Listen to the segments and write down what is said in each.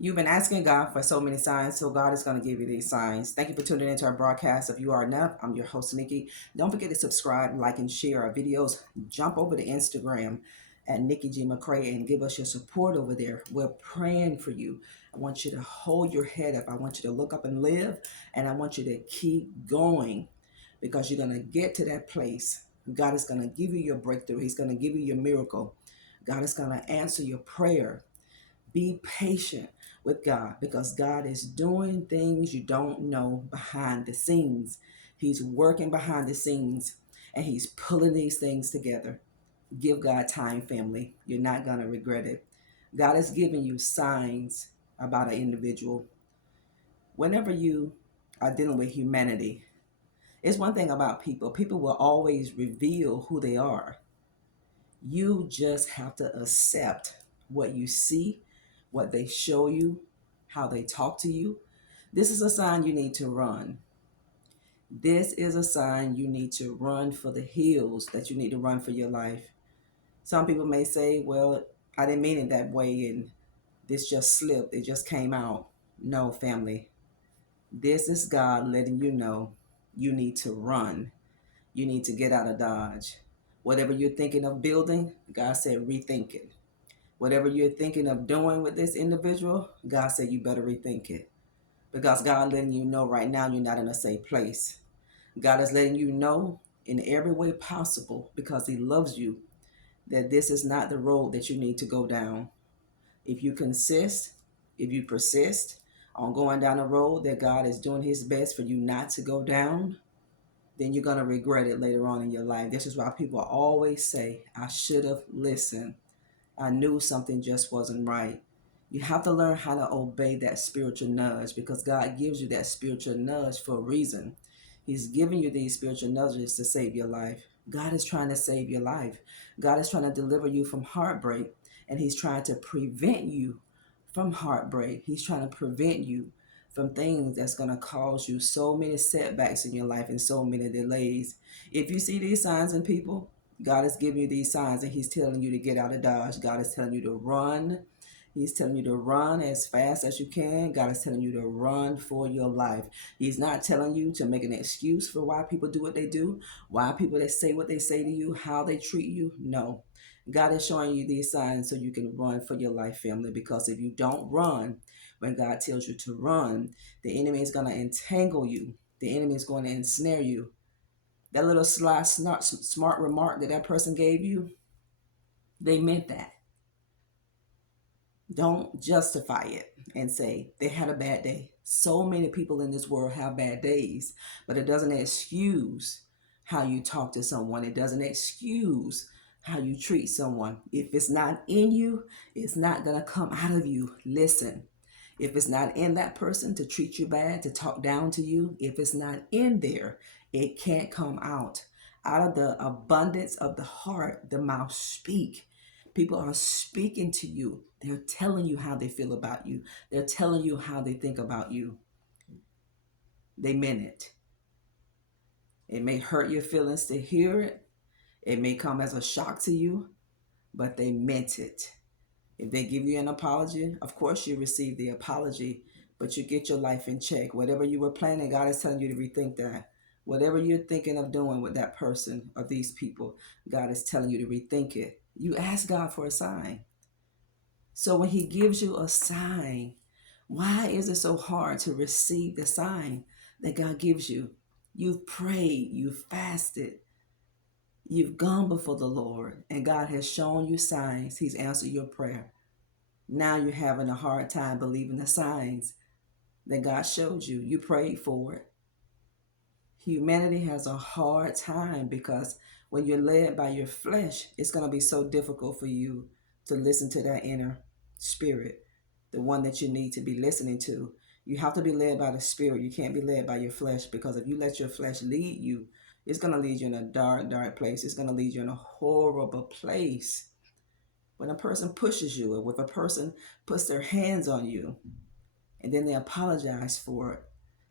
You've been asking God for so many signs, so God is going to give you these signs. Thank you for tuning into our broadcast. If you are enough, I'm your host, Nikki. Don't forget to subscribe, like, and share our videos. Jump over to Instagram at Nikki McCray and give us your support over there. We're praying for you. I want you to hold your head up. I want you to look up and live, and I want you to keep going because you're going to get to that place. God is going to give you your breakthrough. He's going to give you your miracle. God is going to answer your prayer. Be patient with God because God is doing things you don't know behind the scenes. He's working behind the scenes and He's pulling these things together. Give God time, family. You're not going to regret it. God is giving you signs about an individual. Whenever you are dealing with humanity, it's one thing about people. People will always reveal who they are. You just have to accept what you see, what they show you, how they talk to you. This is a sign you need to run. This is a sign you need to run for the hills that you need to run for your life. Some people may say, well, I didn't mean it that way and this just slipped. It just came out. No, family. This is God letting you know you need to run. You need to get out of Dodge. Whatever you're thinking of building, God said rethink it. Whatever you're thinking of doing with this individual, God said you better rethink it. Because God letting you know right now you're not in a safe place. God is letting you know in every way possible because He loves you that this is not the road that you need to go down. If you consist, if you persist on going down a road that God is doing His best for you not to go down, then you're going to regret it later on in your life. This is why people always say, I should have listened. I knew something just wasn't right. You have to learn how to obey that spiritual nudge because God gives you that spiritual nudge for a reason. He's giving you these spiritual nudges to save your life. God is trying to save your life. God is trying to deliver you from heartbreak, and He's trying to prevent you from heartbreak. He's trying to prevent you from things that's going to cause you so many setbacks in your life and so many delays. If you see these signs in people, God is giving you these signs and He's telling you to get out of Dodge. God is telling you to run. He's telling you to run as fast as you can. God is telling you to run for your life. He's not telling you to make an excuse for why people do what they do, why people they say what they say to you, how they treat you. No. God is showing you these signs so you can run for your life, family. Because if you don't run when God tells you to run, the enemy is going to entangle you. The enemy is going to ensnare you. That little sly, smart remark that person gave you, they meant that. Don't justify it and say they had a bad day. So many people in this world have bad days, but it doesn't excuse how you talk to someone. It doesn't excuse how you treat someone. If it's not in you, it's not going to come out of you. Listen, if it's not in that person to treat you bad, to talk down to you, if it's not in there, it can't come out. Out of the abundance of the heart, the mouth speak. People are speaking to you. They're telling you how they feel about you. They're telling you how they think about you. They meant it. It may hurt your feelings to hear it. It may come as a shock to you, but they meant it. If they give you an apology, of course you receive the apology, but you get your life in check. Whatever you were planning, God is telling you to rethink that. Whatever you're thinking of doing with that person or these people, God is telling you to rethink it. You ask God for a sign. So when He gives you a sign, why is it so hard to receive the sign that God gives you? You've prayed, you've fasted, you've gone before the Lord, and God has shown you signs. He's answered your prayer. Now you're having a hard time believing the signs that God showed you. You prayed for it. Humanity has a hard time because when you're led by your flesh, it's going to be so difficult for you to listen to that inner spirit, the one that you need to be listening to. You have to be led by the spirit. You can't be led by your flesh because if you let your flesh lead you, it's going to lead you in a dark, dark place. It's going to lead you in a horrible place. When a person pushes you or if a person puts their hands on you and then they apologize for it.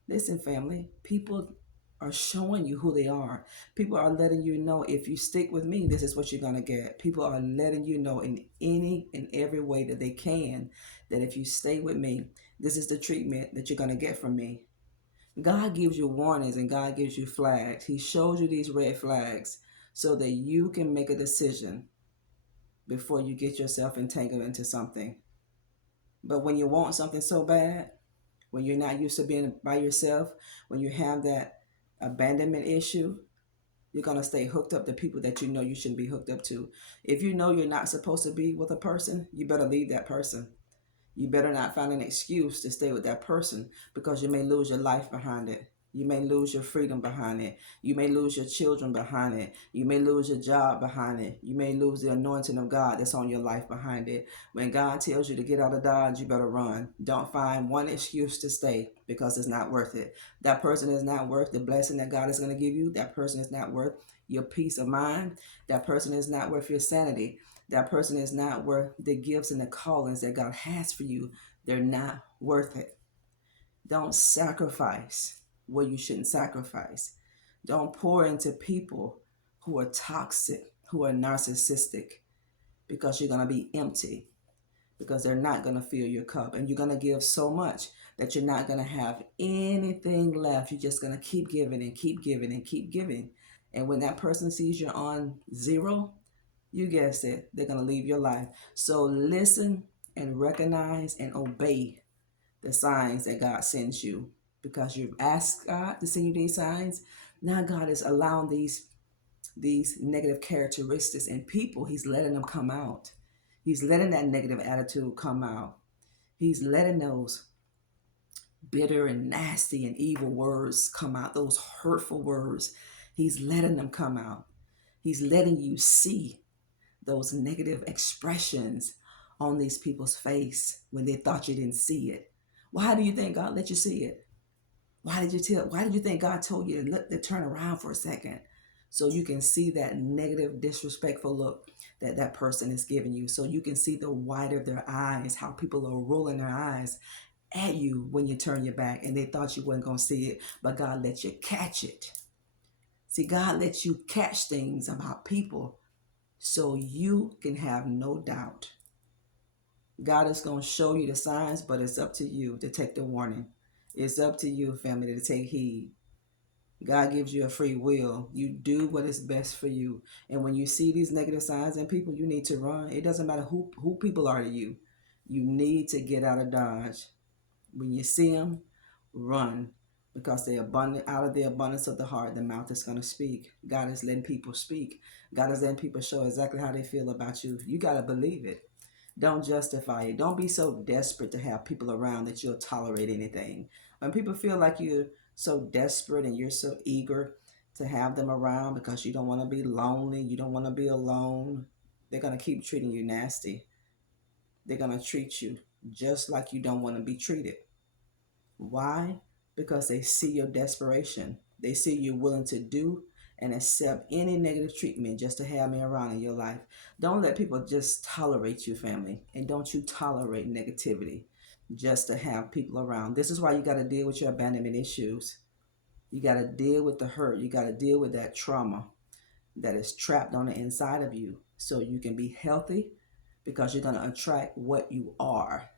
Listen, family, people are showing you who they are. People are letting you know if you stick with me, this is what you're going to get. People are letting you know in any and every way that they can that if you stay with me, this is the treatment that you're going to get from me. God gives you warnings and God gives you flags. He shows you these red flags so that you can make a decision before you get yourself entangled into something. But when you want something so bad, when you're not used to being by yourself, when you have that abandonment issue, you're going to stay hooked up to people that you know you shouldn't be hooked up to. If you know you're not supposed to be with a person, you better leave that person. You better not find an excuse to stay with that person because you may lose your life behind it. You may lose your freedom behind it. You may lose your children behind it. You may lose your job behind it. You may lose the anointing of God that's on your life behind it. When God tells you to get out of Dodge, you better run. Don't find one excuse to stay because it's not worth it. That person is not worth the blessing that God is going to give you. That person is not worth your peace of mind. That person is not worth your sanity. That person is not worth the gifts and the callings that God has for you. They're not worth it. Don't sacrifice where you shouldn't sacrifice. Don't pour into people who are toxic, who are narcissistic, because you're going to be empty, because they're not going to fill your cup. And you're going to give so much that you're not going to have anything left. You're just going to keep giving and keep giving and keep giving. And when that person sees you're on zero, you guessed it, they're going to leave your life. So listen and recognize and obey the signs that God sends you, because you've asked God to send you these signs. Now God is allowing these negative characteristics in people. He's letting them come out. He's letting that negative attitude come out. He's letting those bitter and nasty and evil words come out, those hurtful words. He's letting them come out. He's letting you see those negative expressions on these people's face when they thought you didn't see it. Why do you think God let you see it? Why did you think God told you to turn around for a second? So you can see that negative, disrespectful look that that person is giving you. So you can see the white of their eyes, how people are rolling their eyes at you when you turn your back, and they thought you weren't going to see it, but God let you catch it. See, God lets you catch things about people so you can have no doubt. God is going to show you the signs, but it's up to you to take the warning. It's up to you, family, to take heed. God gives you a free will. You do what is best for you. And when you see these negative signs in people, you need to run. It doesn't matter who people are to you. You need to get out of Dodge. When you see them, run. Because out of the abundance of the heart, the mouth is going to speak. God is letting people speak. God is letting people show exactly how they feel about you. You got to believe it. Don't justify it. Don't be so desperate to have people around that you'll tolerate anything. When people feel like you're so desperate and you're so eager to have them around because you don't want to be lonely, you don't want to be alone, they're going to keep treating you nasty. They're going to treat you just like you don't want to be treated. Why? Because they see your desperation. They see you're willing to do and accept any negative treatment just to have me around in your life. Don't let people just tolerate you, family. And don't you tolerate negativity just to have people around. This is why you got to deal with your abandonment issues. You got to deal with the hurt. You got to deal with that trauma that is trapped on the inside of you so you can be healthy, because you're going to attract what you are.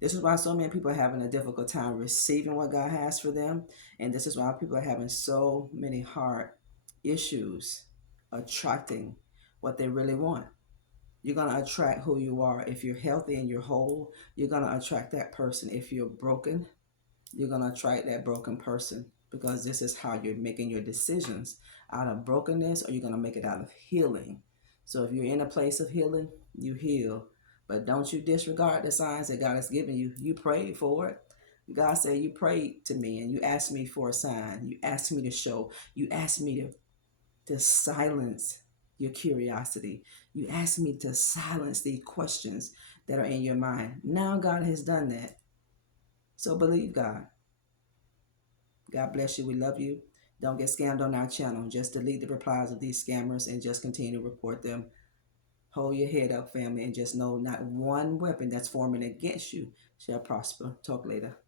This is why so many people are having a difficult time receiving what God has for them. And this is why people are having so many heart issues attracting what they really want. You're going to attract who you are. If you're healthy and you're whole, you're going to attract that person. If you're broken, you're going to attract that broken person, because this is how you're making your decisions, out of brokenness, or you're going to make it out of healing. So if you're in a place of healing, you heal. But don't you disregard the signs that God has given you. You prayed for it. God said you prayed to me and you asked me for a sign. You asked me to show. You asked me to silence your curiosity. You asked me to silence the questions that are in your mind. Now God has done that. So believe God. God bless you. We love you. Don't get scammed on our channel. Just delete the replies of these scammers and just continue to report them. Hold your head up, family, and just know not one weapon that's forming against you shall prosper. Talk later.